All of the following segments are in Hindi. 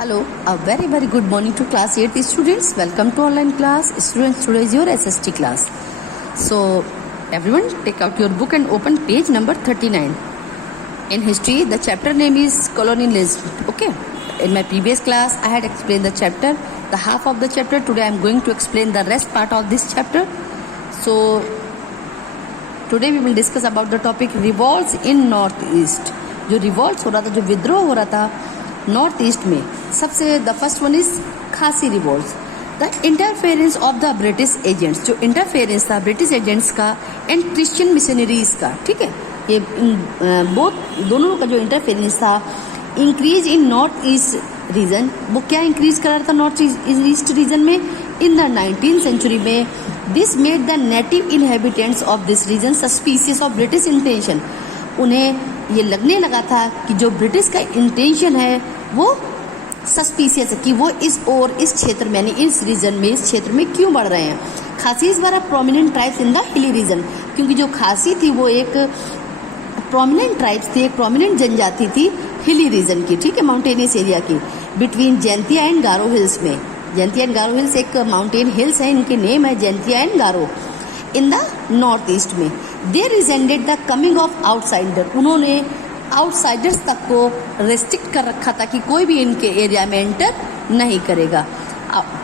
Hello, a very good morning to class 8th students. Welcome to online class. Students, today is your SST class. So, everyone take out your book and open page number 39. In history, the chapter name is colonialism. Okay. In my previous class, I had explained the chapter, the half of the chapter. Today, I am going to explain the rest part of this chapter. So, today we will discuss about the topic revolts in Northeast. जो रिवॉल्ट्स हो रहा था, जो विद्रोह हो रहा था नॉर्थ ईस्ट में, सबसे द फर्स्ट वन इज खासी revolts. The interference of the British agents, जो इंटरफेरेंस था ब्रिटिश एजेंट्स का एंड क्रिश्चियन मिशनरीज का, ठीक है, ये दोनों का जो इंटरफेरेंस था, increase in north east reason. वो क्या इंक्रीज कर रहा था नॉर्थ ईस्ट रीजन में? इन द 19th सेंचुरी में this made the native inhabitants of this region suspicious of British intention. उन्हें ये लगने लगा था कि जो ब्रिटिश का इंटेंशन है वो सस्पिशियस है, कि वो इस क्षेत्र में यानी इस रीजन में, इस क्षेत्र में क्यों बढ़ रहे हैं. Khasis were prominent tribes in the hilly region, क्योंकि जो खासी थी वो एक प्रोमिनेंट ट्राइब्स थी, एक प्रोमिनेंट जनजाति थी हिली रीजन की, ठीक है, माउंटेनियस एरिया की, between Jaintia and Garo hills में. जैंतिया एंड गारो हिल्स एक माउंटेन हिल्स है, इनके नेम है Jaintia and Garo. In the north east में दे रिजेंडेड द कमिंग ऑफ आउटसाइडर. उन्होंने आउटसाइडर्स तक को रेस्ट्रिक्ट कर रखा था कि कोई भी इनके एरिया में एंटर नहीं करेगा.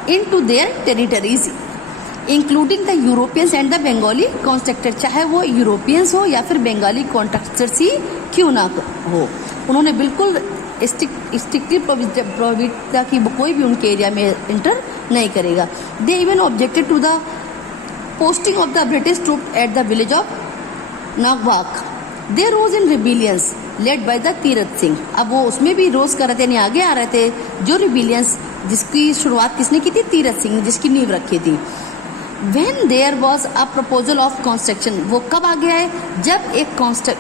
Into their territories including the Europeans and the Bengali contractor, चाहे वो यूरोपियंस हो या फिर बंगाली कॉन्ट्रैक्टर्स ही क्यों ना हो. उन्होंने बिल्कुल स्ट्रिक्टली प्रोहिबिट था कि कोई भी उनके एरिया में एंटर नहीं करेगा. They even objected to the posting of the British troops at the village of Nagwak. They rose in rebellions led by the Tirath Singh. अब वो उसमें भी रोज कर रहे थे, यानी आगे आ रहे थे. जो रिबेलियंस जिसकी शुरुआत किसने की थी? तीरथ सिंह, जिसकी नींव रखी थी. When there was a proposal of construction, वो कब आ गया है? जब एक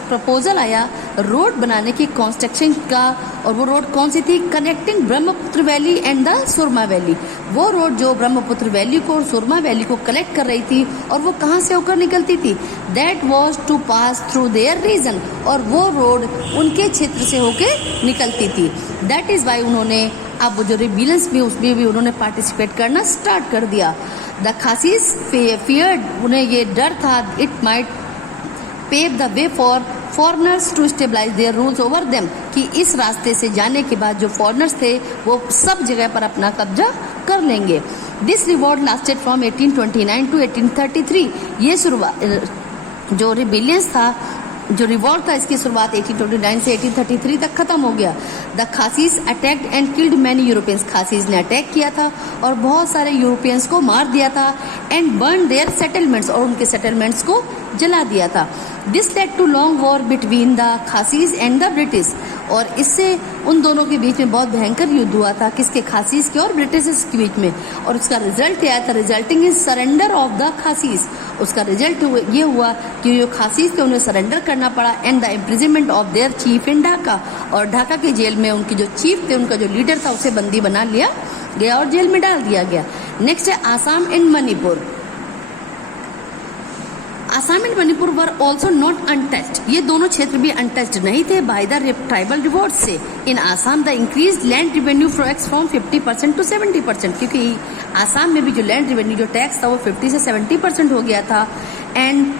प्रपोजल आया रोड बनाने की, कंस्ट्रक्शन का. और वो रोड कौन सी थी? Connecting Brahmaputra valley and the Surma valley. वो रोड जो ब्रह्मपुत्र वैली को और सुरमा वैली को कलेक्ट कर रही थी, और वो कहाँ से होकर निकलती थी? That was to pass through their region, और वो रोड उनके क्षेत्र से होकर निकलती थी. दैट इज वाई उन्होंने अब जो रिबेलियंस में उसमें भी उन्होंने पार्टिसिपेट करना स्टार्ट कर दिया. द खासीज फियर्ड, उन्हें ये डर था, it might pave the way for foreigners to stabilise their rules over them, कि इस रास्ते से जाने के बाद जो फॉरनर्स थे वो सब जगह पर अपना कब्जा कर लेंगे. This revolt lasted from 1829 to 1833. ये शुरुआत जो रिबेलियंस था, जो रिवॉल्ट था, इसकी शुरुआत 1829 से 1833 तक खत्म हो गया. The Khasis attacked and killed many Europeans. Khasis ने अटैक किया था और बहुत सारे यूरोपियंस को मार दिया था. एंड बर्न देयर सेटलमेंट्स, और उनके सेटलमेंट्स को जला दिया था. This led to long war between the Khasis and the British, और इससे उन दोनों के बीच में बहुत भयंकर युद्ध हुआ था. किसके? खासीज के और ब्रिटिश के बीच में. और उसका रिजल्ट क्या था? Resulting is surrender of the Khasis. उसका रिजल्ट ये हुआ कि जो खासीज थे उन्हें सरेंडर करना पड़ा. And the imprisonment of their chief इन ढाका, और ढाका की जेल में उनके जो चीफ थे, उनका जो लीडर था, उसे बंदी बना लिया गया और जेल में डाल दिया गया. नेक्स्ट है Assam and Manipur. Assam and Manipur were also not untouched. ये दोनों क्षेत्र भी अनटच्ड नहीं थे बाय द ट्राइबल रिवॉर्ड से. In Assam the increase land revenue frocks from 50% to 70%, क्योंकि आसाम में भी जो लैंड रिवेन्यू, जो टैक्स था, वो 50 से 70% हो गया था. And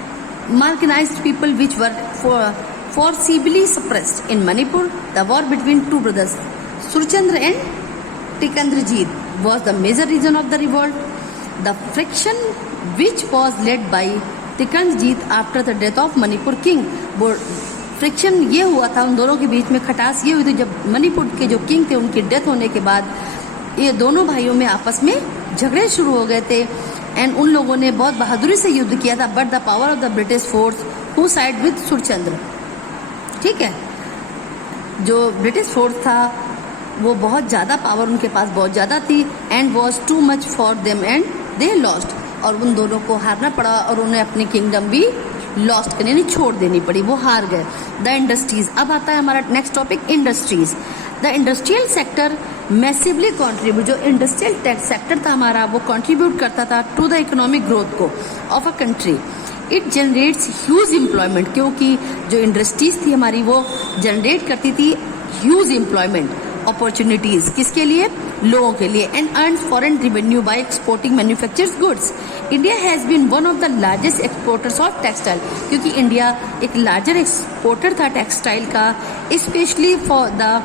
marginalised people which were forcibly suppressed. In Manipur, the war between two brothers, Surchandra and Tikandrajit, was the major reason of the revolt. The friction which was led by Tikandrajit after the death of Manipur king, वो फ्रिक्शन ये हुआ था उन दोनों के बीच में, खटास ये हुई थी जब मणिपुर के जो किंग थे उनकी डेथ होने के बाद ये दोनों भाइयों में आपस में झगड़े शुरू हो गए थे. एंड उन लोगों ने बहुत बहादुरी से युद्ध किया था. But the power of the British force who side with Surchandra, ठीक है, जो ब्रिटिश फोर्स था वो बहुत ज़्यादा पावर उनके पास बहुत ज़्यादा थी. And was too much for them and they lost, और उन दोनों को हारना पड़ा और उन्हें अपनी किंगडम भी लॉस्ट करनी, यानी छोड़ देनी पड़ी, वो हार गए. द इंडस्ट्रीज, अब आता है हमारा next topic, industries. The industrial sector massively contribute, जो इंडस्ट्रियल सेक्टर था हमारा वो कॉन्ट्रीब्यूट करता था टू द इकोनॉमिक ग्रोथ को of a country. It generates huge employment, क्योंकि जो इंडस्ट्रीज थी हमारी वो जनरेट करती थी ह्यूज एम्प्लॉयमेंट. अपॉर्चुनिटीज, किसके लिए? लोगों के लिए। And earn foreign revenue by exporting manufactured goods. India has been one of the largest exporters of textile, क्योंकि इंडिया एक लार्जर एक्सपोर्टर था टेक्सटाइल का, specially for the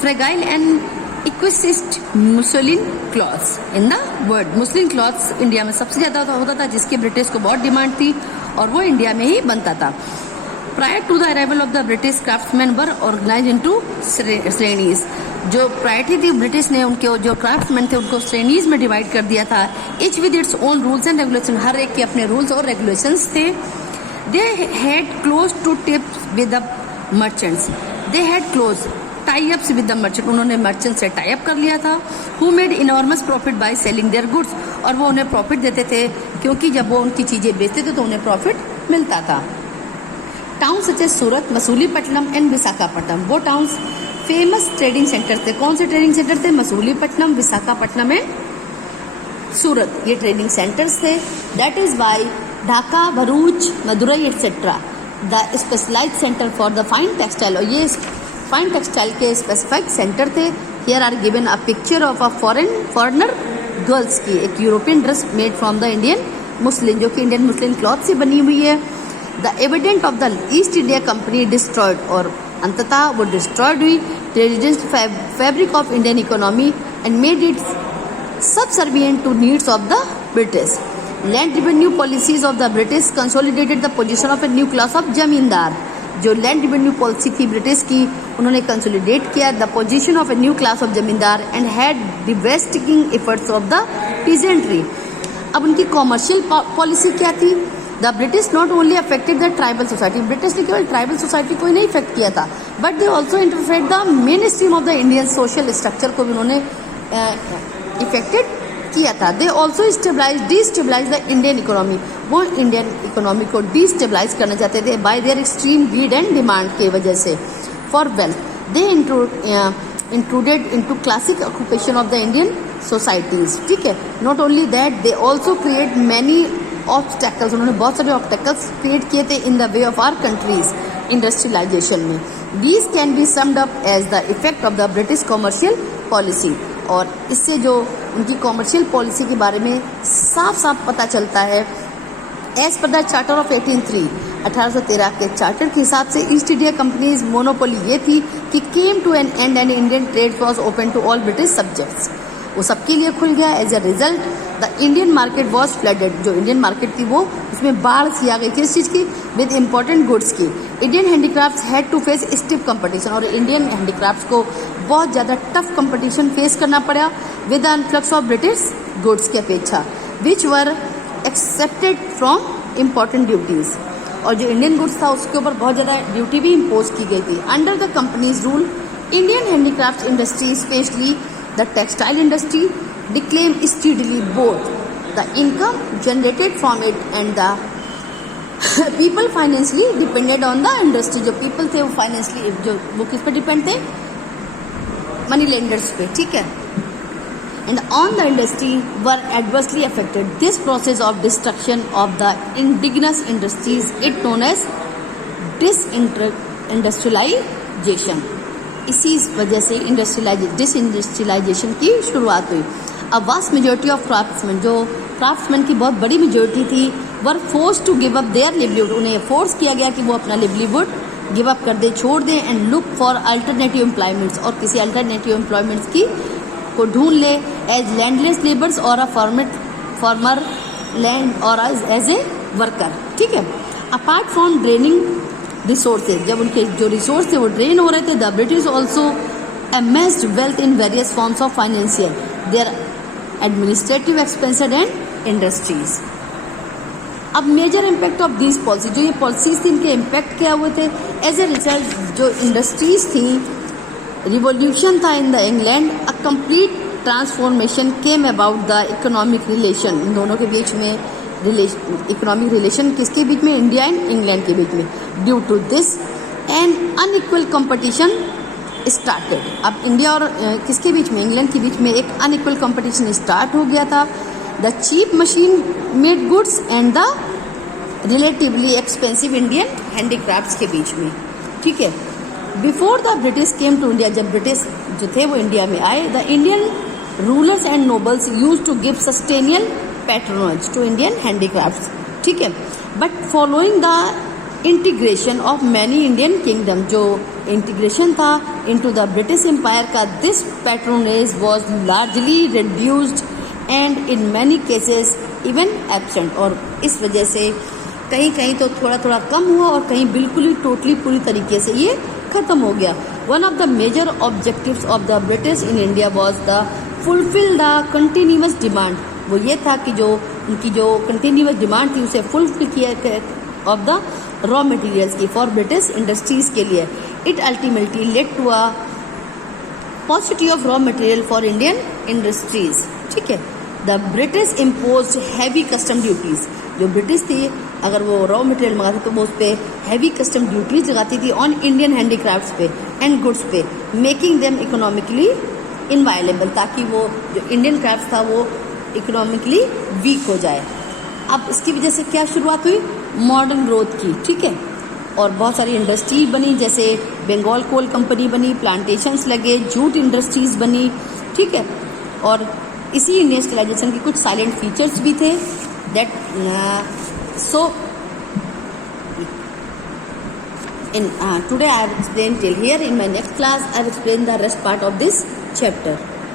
fragile and exquisite muslin cloths in the world. Muslin cloths India में सबसे ज़्यादा होता था, जिसकी ब्रिटिश को बहुत डिमांड थी और वो इंडिया में ही बनता था। Prior to the arrival of the British craftsman were organise into श्रेणीज। जो प्रायोरिटी थी ब्रिटिश ने, उनके जो क्राफ्ट्समैन थे उनको श्रेणीज में डिवाइड कर दिया था, each with its own rules and regulation. हर एक के अपने रूल्स और रेगुलेशंस थे। They had close to tips with the merchants. They had close tie ups with the merchant. उन्होंने मर्चेंट से टाई अप कर लिया था। Who made enormous profit by selling their goods. और वो उन्हें प्रॉफिट देते थे, क्योंकि जब वो उनकी चीजें बेचते थे तो उन्हें प्रॉफिट मिलता था। Town such as Surat, Masulipatnam and Visakhapatnam, वो टाउन्स फेमस ट्रेडिंग सेंटर थे। कौन से ट्रेडिंग सेंटर थे? मसूलीपट्टनम, विशाखापट्टनम एंड सूरत, ये ट्रेडिंग सेंटर्स थे। That is why Dhaka, Bharuch, Madurai etcetera the specialised centre for the fine textile. और ये फाइन टेक्सटाइल के स्पेसिफाइड सेंटर थे। Here are given a picture of a foreigner girls की, एक European dress made from the Indian muslin, जो कि इंडियन मुस्लिम क्लॉथ से बनी हुई है। The evident of the East India Company destroyed, और अंततः वो डिस्ट्रॉयड हुई। Traditional fabric of Indian economy and made it subservient to needs of the British. Land revenue policies of the British consolidated the position of a new class of zamindar. जो लैंड रेवेन्यू पॉलिसी थी ब्रिटिश की, उन्होंने कंसोलिडेट किया the position of a new class of zamindar and had divesting efforts of the peasantry. अब उनकी कॉमर्शियल पॉलिसी क्या थी? The British not only affected the tribal society. British ने केवल ट्राइबल सोसाइटी को ही नहीं इफेक्ट किया था, but they also interfere the main stream of the Indian social structure को भी उन्होंने इफेक्टेड किया था। They also destabilise the Indian economy. वो इंडियन इकोनॉमी को डिस्टेबलाइज करना चाहते थे bye there extreme greed and demand की वजह से for wealth. They intruded into classic occupation of the Indian societies. ठीक है, not only that, they also create many obstacles. उन्होंने बहुत सारे ऑब्स्टेकल्स क्रिएट किए थे in the way of our countries industrialisation में। These can be summed up as the effect of the British commercial policy. और इससे जो उनकी कॉमर्शियल पॉलिसी के बारे में साफ साफ पता चलता है। As per the charter of 1813 के चार्टर के हिसाब से ईस्ट इंडिया कंपनीज मोनोपोली ये थी कि came to an end and Indian trade was open to all British subjects. वो सबके लिए खुल गया। As a result the Indian market was flooded. जो इंडियन मार्केट थी वो उसमें बाढ़ सी आ गई। किस चीज़ की? विद इम्पोर्टेंट गुड्स की। Indian handicrafts had to face stiff competition. और इंडियन हैंडीक्राफ्ट्स को बहुत ज़्यादा टफ कंपटीशन फेस करना पड़ा with the influx of British goods की अपेक्षा, which were accepted from important duties. और जो इंडियन गुड्स था उसके ऊपर बहुत ज़्यादा ड्यूटी भी इम्पोज की गई थी। Under the companies rule Indian handicraft industry, specially the textile industry, declaim steadily both the income generated from it and the people financially depended on the industry. जो people थे वो financially जो वो किस पे डिपेंड थे? मनी लेंडर्स पे। ठीक है, and on the industry were adversely affected. This process of destruction of the indigenous industries it known as disindustrialization. इसी वजह से डिसइंडस्ट्रियलाइजेशन की शुरुआत हुई। अब वास्ट मेजोरिटी ऑफ क्राफ्ट्समैन, जो क्राफ्ट्समैन की बहुत बड़ी मेजोरिटी थी, were force to give up their livelihood. उन्हें फोर्स किया गया कि वो अपना लिवलीहुड गिव अप कर दे, छोड़ दें, and look for alternative employments, और किसी अल्टरनेटिव एम्प्लॉयमेंट्स की को ढूंढ ले, एज लैंडलेस लेबर्स और अ फार्मर लैंड और एज ए वर्कर। ठीक है, अपार्ट फ्रॉम ड्रेनिंग रिसोर्सेज, जब उनके जो रिसोर्स थे वो ड्रेन हो रहे थे, the British also amassed wealth in various forms of financial, their administrative expenses and industries. अब major impact of this policy, जो ये पॉलिसीज थी इनके इम्पैक्ट क्या हुए थे? एज ए रिजल्ट जो इंडस्ट्रीज थी, रिवोल्यूशन था in the England, a complete transformation came about the economic relation. इन दोनों के बीच में इकोनॉमिक रिलेशन किसके बीच में? इंडिया एंड इंग्लैंड के बीच में। Due to this and unequal competition started. अब इंडिया और किसके बीच में? इंग्लैंड के बीच में एक अनइक्वल कंपटीशन स्टार्ट हो गया था। The cheap machine made goods and the relatively expensive Indian handicrafts के बीच में। ठीक है, before the British came to India, जब ब्रिटिश जो थे वो इंडिया में आए. The Indian rulers and nobles use to give substantial patronage to Indian handicrafts. ठीक है, but following the integration of many Indian kingdom, जो इंटीग्रेशन था इनटू द ब्रिटिश एम्पायर का, this patronage was largely reduced and in many cases even absent. और इस वजह से कहीं कहीं तो थोड़ा थोड़ा कम हुआ और कहीं बिल्कुल ही टोटली पूरी तरीके से ये खत्म हो गया. One of the major objectives of the British in India was the fulfil the continuous demand. वो ये था कि जो उनकी जो कंटिन्यूअस डिमांड थी उसे फुलफिल किया ऑफ द रॉ मटेरियल्स की फॉर ब्रिटिश इंडस्ट्रीज के लिए. It ultimately led to a paucity of raw material for Indian industries. ठीक है, the British impose heavy custom duties. जो ब्रिटिश थी अगर वो रॉ मटेरियल मंगाते तो वो उस पर हैवी कस्टम ड्यूटीज लगाती थी ऑन इंडियन हैंडीक्राफ्ट्स पे एंड गुड्स पे, मेकिंग देम इकोनॉमिकली इनवायलेबल, ताकि वो जो इंडियन क्राफ्ट था वो इकोनॉमिकली वीक हो जाए. अब इसकी वजह से क्या शुरुआत हुई, मॉडर्न ग्रोथ की. ठीक है, और बहुत सारी इंडस्ट्री बनी, जैसे बंगाल कोल कंपनी बनी, प्लांटेशंस लगे, जूट इंडस्ट्रीज बनी. ठीक है, और इसी इंडस्ट्रियलाइजेशन के कुछ साइलेंट फीचर्स भी थे. That so in today I have explained till here. In my next class I will explain the rest part of this chapter.